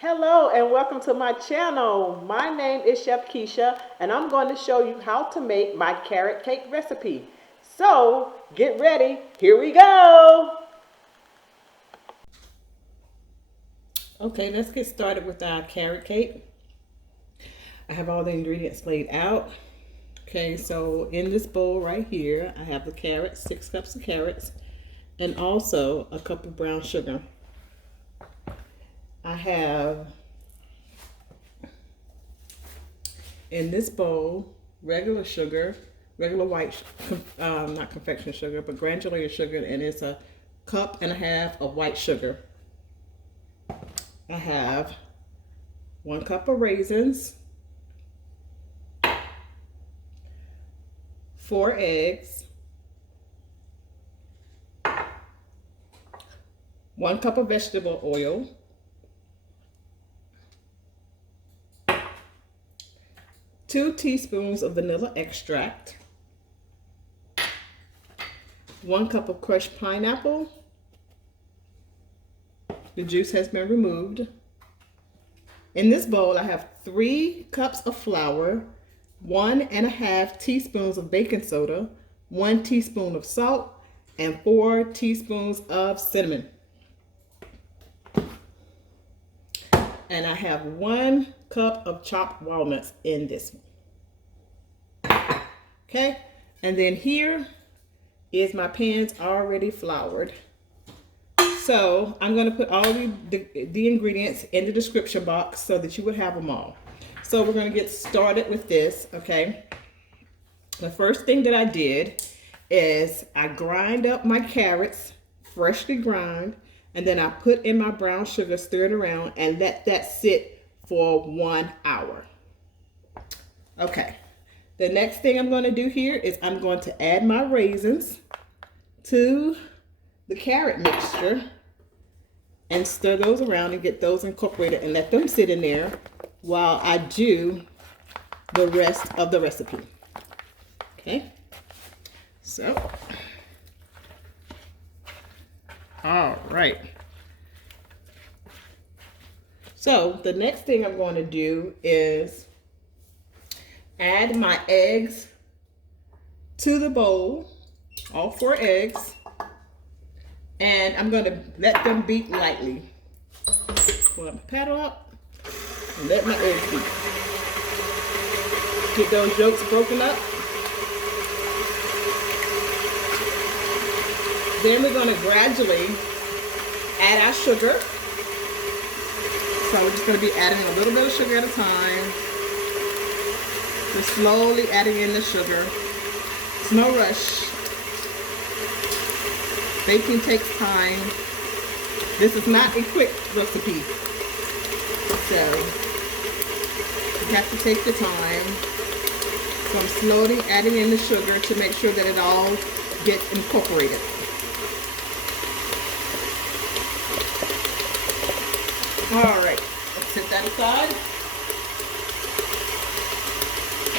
Hello and welcome to my channel. My name is Chef Kecia and I'm going to show you how to make my carrot cake recipe. So get ready, here we go. Okay, let's get started with our carrot cake. I have all the ingredients laid out. Okay, so in this bowl right here, I have the carrots, 6 cups of carrots, and also a cup of brown sugar. I have in this bowl regular sugar, regular white, not confection sugar, but granulated sugar, and it's a cup and a half of white sugar. I have 1 cup of raisins, 4 eggs, 1 cup of vegetable oil, 2 teaspoons of vanilla extract, 1 cup of crushed pineapple. The juice has been removed. In this bowl, I have 3 cups of flour, 1½ teaspoons of baking soda, 1 teaspoon of salt, and 4 teaspoons of cinnamon. And I have 1 cup of chopped walnuts in this one. Okay, and then here is my pans already floured. So I'm going to put all the ingredients in the description box so that you would have them all. So we're going to get started with this, okay? The first thing that I did is I grind up my carrots, freshly grind, and then I put in my brown sugar, stir it around, and let that sit for 1 hour. Okay, the next thing I'm going to do here is I'm going to add my raisins to the carrot mixture and stir those around and get those incorporated and let them sit in there while I do the rest of the recipe. Okay, so all right. So the next thing I'm going to do is add my eggs to the bowl, all 4 eggs, and I'm going to let them beat lightly. Pull up my paddle up and let my eggs beat. Get those yolks broken up. Then we're going to gradually add our sugar. So we're just going to be adding a little bit of sugar at a time. Just slowly adding in the sugar. It's no rush. Baking takes time. This is not a quick recipe. So you have to take the time. So I'm slowly adding in the sugar to make sure that it all gets incorporated. All right, let's set that aside.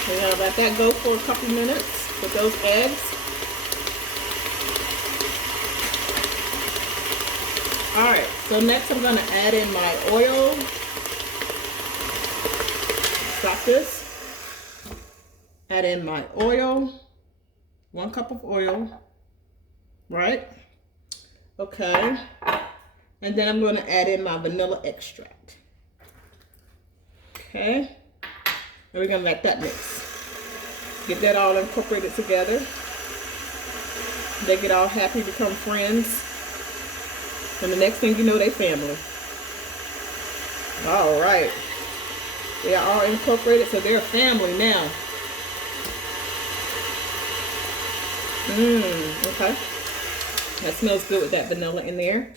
We're gonna let that go for a couple minutes with those eggs. All right, so next I'm gonna add in my oil. Stop this. Add in my oil, 1 cup of oil, right? Okay. And then I'm going to add in my vanilla extract. Okay. And we're going to let that mix. Get that all incorporated together. They get all happy, become friends. And the next thing you know, they family. All right. They are all incorporated, so they're family now. Okay. That smells good with that vanilla in there.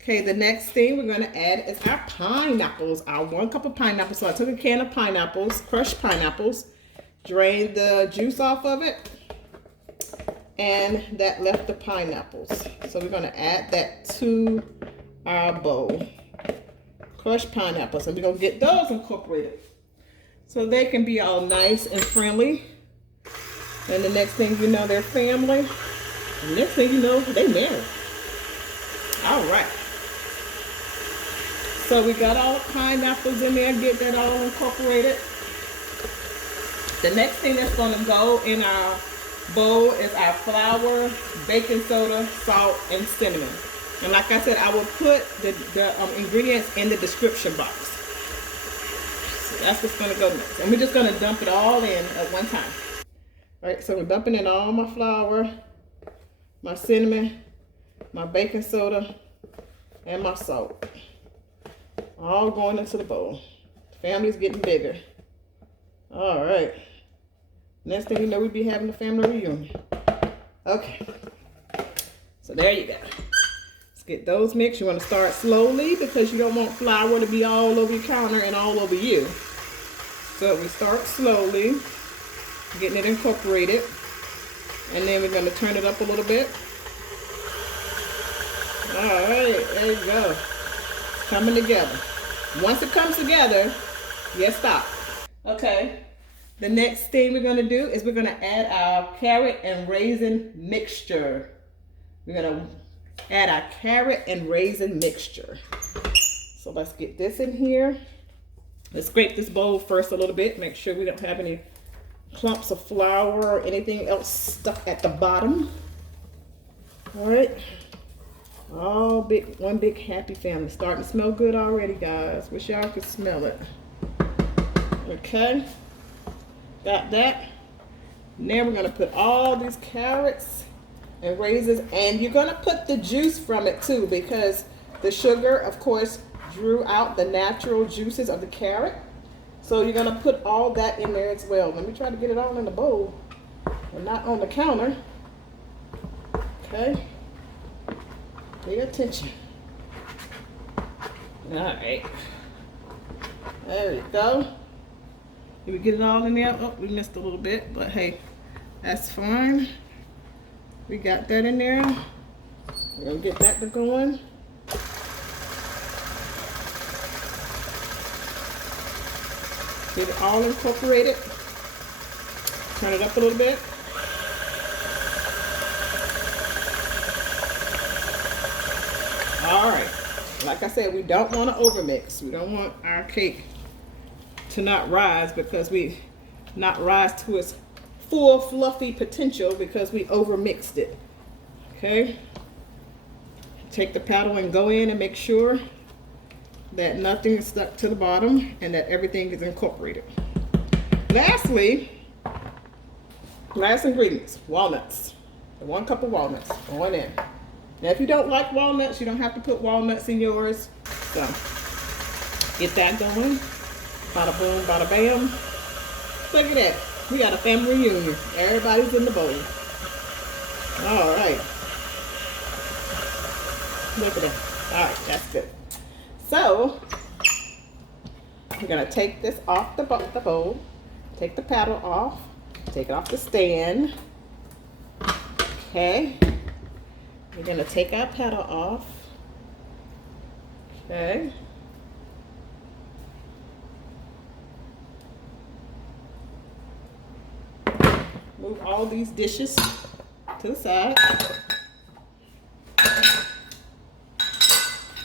Okay, the next thing we're going to add is our pineapples, our 1 cup of pineapples. So I took a can of pineapples, crushed pineapples, drained the juice off of it, and that left the pineapples. So we're going to add that to our bowl. Crushed pineapples, and we're going to get those incorporated so they can be all nice and friendly. And the next thing you know, they're family. The next thing you know, they married. All right. So we got all the pineapples in there, get that all incorporated. The next thing that's gonna go in our bowl is our flour, baking soda, salt, and cinnamon. And like I said, I will put the ingredients in the description box. So that's what's gonna go next. And we're just gonna dump it all in at one time. All right, so we're dumping in all my flour, my cinnamon, my baking soda, and my salt. All going into the bowl. The family's getting bigger. All right. Next thing you know, we'll be having a family reunion. Okay. So there you go. Let's get those mixed. You want to start slowly because you don't want flour to be all over your counter and all over you. So we start slowly, getting it incorporated. And then we're going to turn it up a little bit. All right, there you go. It's coming together. Once it comes together, yes, stop. Okay. The next thing we're going to do is we're going to add our carrot and raisin mixture. We're going to add our carrot and raisin mixture. So let's get this in here. Let's scrape this bowl first a little bit. Make sure we don't have any clumps of flour or anything else stuck at the bottom. All right. All big, one big happy family. Starting to smell good already, guys. Wish y'all could smell it. Okay. Got that. Now we're going to put all these carrots and raisins, and you're going to put the juice from it too, because the sugar, of course, drew out the natural juices of the carrot. So you're going to put all that in there as well. Let me try to get it all in the bowl and not on the counter. Okay. Pay attention. All right. There you go. Did we get it all in there? Oh, we missed a little bit, but hey, that's fine. We got that in there. We're gonna get that going. Get it all incorporated. Turn it up a little bit. All right. Like I said, we don't want to overmix. We don't want our cake to not rise because we not rise to its full fluffy potential because we overmixed it. Okay. Take the paddle and go in and make sure that nothing is stuck to the bottom and that everything is incorporated. Lastly, last ingredients, walnuts. 1 cup of walnuts going in. Now, if you don't like walnuts, you don't have to put walnuts in yours. So, get that going. Bada boom, bada bam. Look at that. We got a family reunion. Everybody's in the bowl. All right. Look at that. All right, that's good. So, we're going to take this off the bowl. Take the paddle off. Take it off the stand. Okay. We're going to take our paddle off. Okay. Move all these dishes to the side.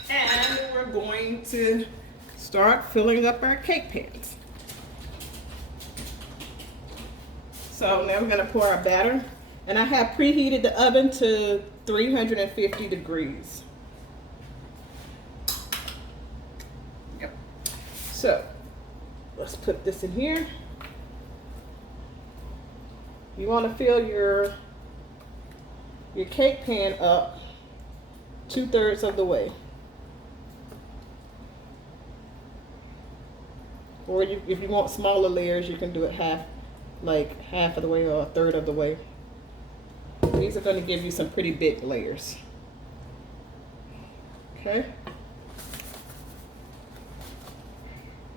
And we're going to start filling up our cake pans. So now we're going to pour our batter. And I have preheated the oven to 350 degrees. Yep. So let's put this in here. You want to fill your cake pan up 2/3 of the way. Or if you want smaller layers, you can do it half of the way or 1/3 of the way. These are going to give you some pretty big layers. Okay.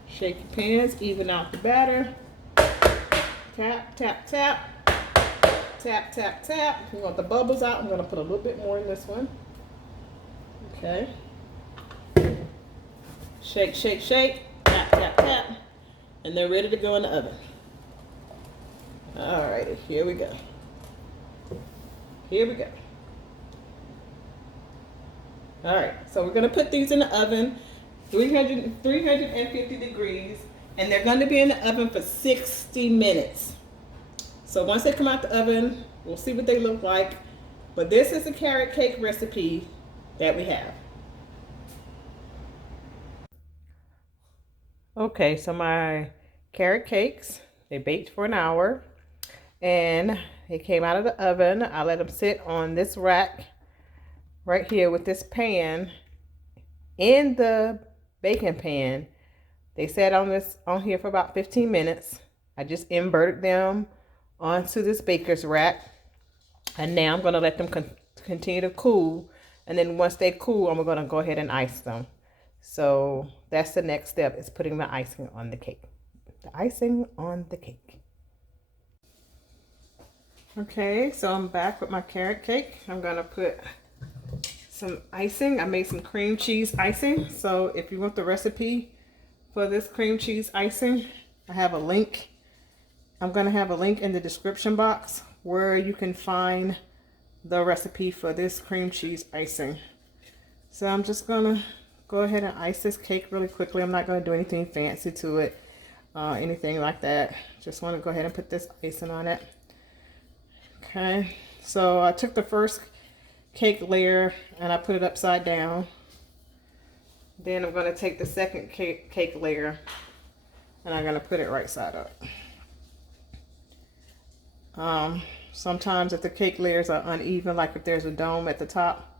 Shake your pans, even out the batter. Tap, tap, tap. Tap, tap, tap. If you want the bubbles out, I'm going to put a little bit more in this one. Okay. Shake, shake, shake. Tap, tap, tap. And they're ready to go in the oven. All righty, here we go. Here we go. All right, so we're going to put these in the oven 350 degrees, and they're going to be in the oven for 60 minutes. So once they come out the oven, we'll see what they look like. But this is a carrot cake recipe that we have. Okay, so my carrot cakes, they baked for an hour, and they came out of the oven. I let them sit on this rack right here with this pan in the baking pan. They sat on here for about 15 minutes. I just inverted them onto this baker's rack, and now I'm going to let them continue to cool, and then once they cool, I'm going to go ahead and ice them. So that's the next step, is putting the icing on the cake. The icing on the cake. Okay, so I'm back with my carrot cake. I'm going to put some icing. I made some cream cheese icing. So if you want the recipe for this cream cheese icing, I have a link. I'm going to have a link in the description box where you can find the recipe for this cream cheese icing. So I'm just going to go ahead and ice this cake really quickly. I'm not going to do anything fancy to it, anything like that. Just want to go ahead and put this icing on it. Okay, so I took the first cake layer and I put it upside down. Then I'm going to take the second cake layer and I'm going to put it right side up. Sometimes if the cake layers are uneven, like if there's a dome at the top,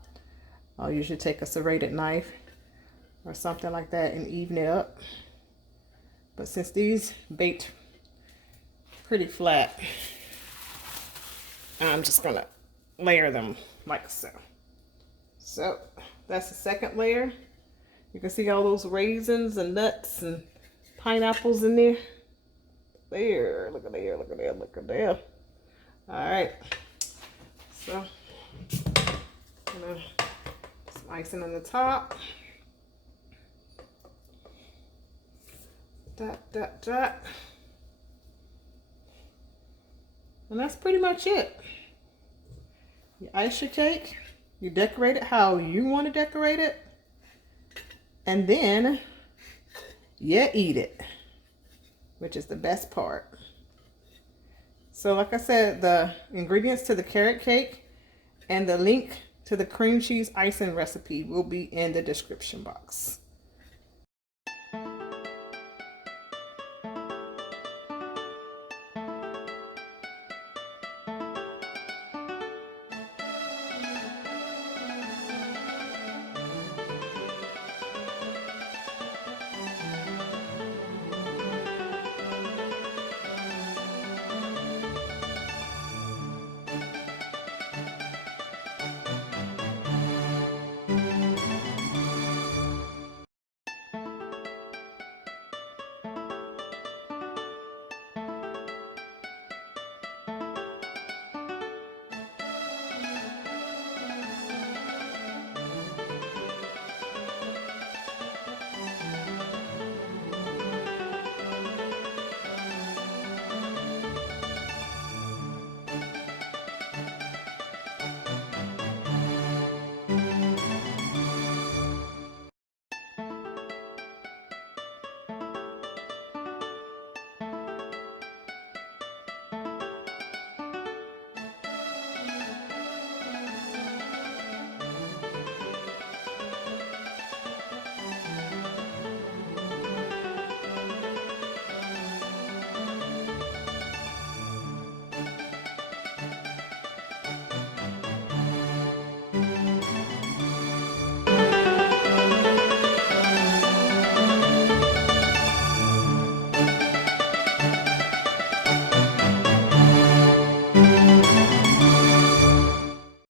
I'll usually take a serrated knife or something like that and even it up. But since these baked pretty flat, I'm just gonna layer them like so. So that's the second layer. You can see all those raisins and nuts and pineapples in there. There, look at there, look at there, look at there. All right, so I'm gonna put some icing on the top. Dot, dot, dot. And that's pretty much it. You ice your cake, you decorate it how you want to decorate it, and then you eat it, which is the best part. So like I said, the ingredients to the carrot cake and the link to the cream cheese icing recipe will be in the description box.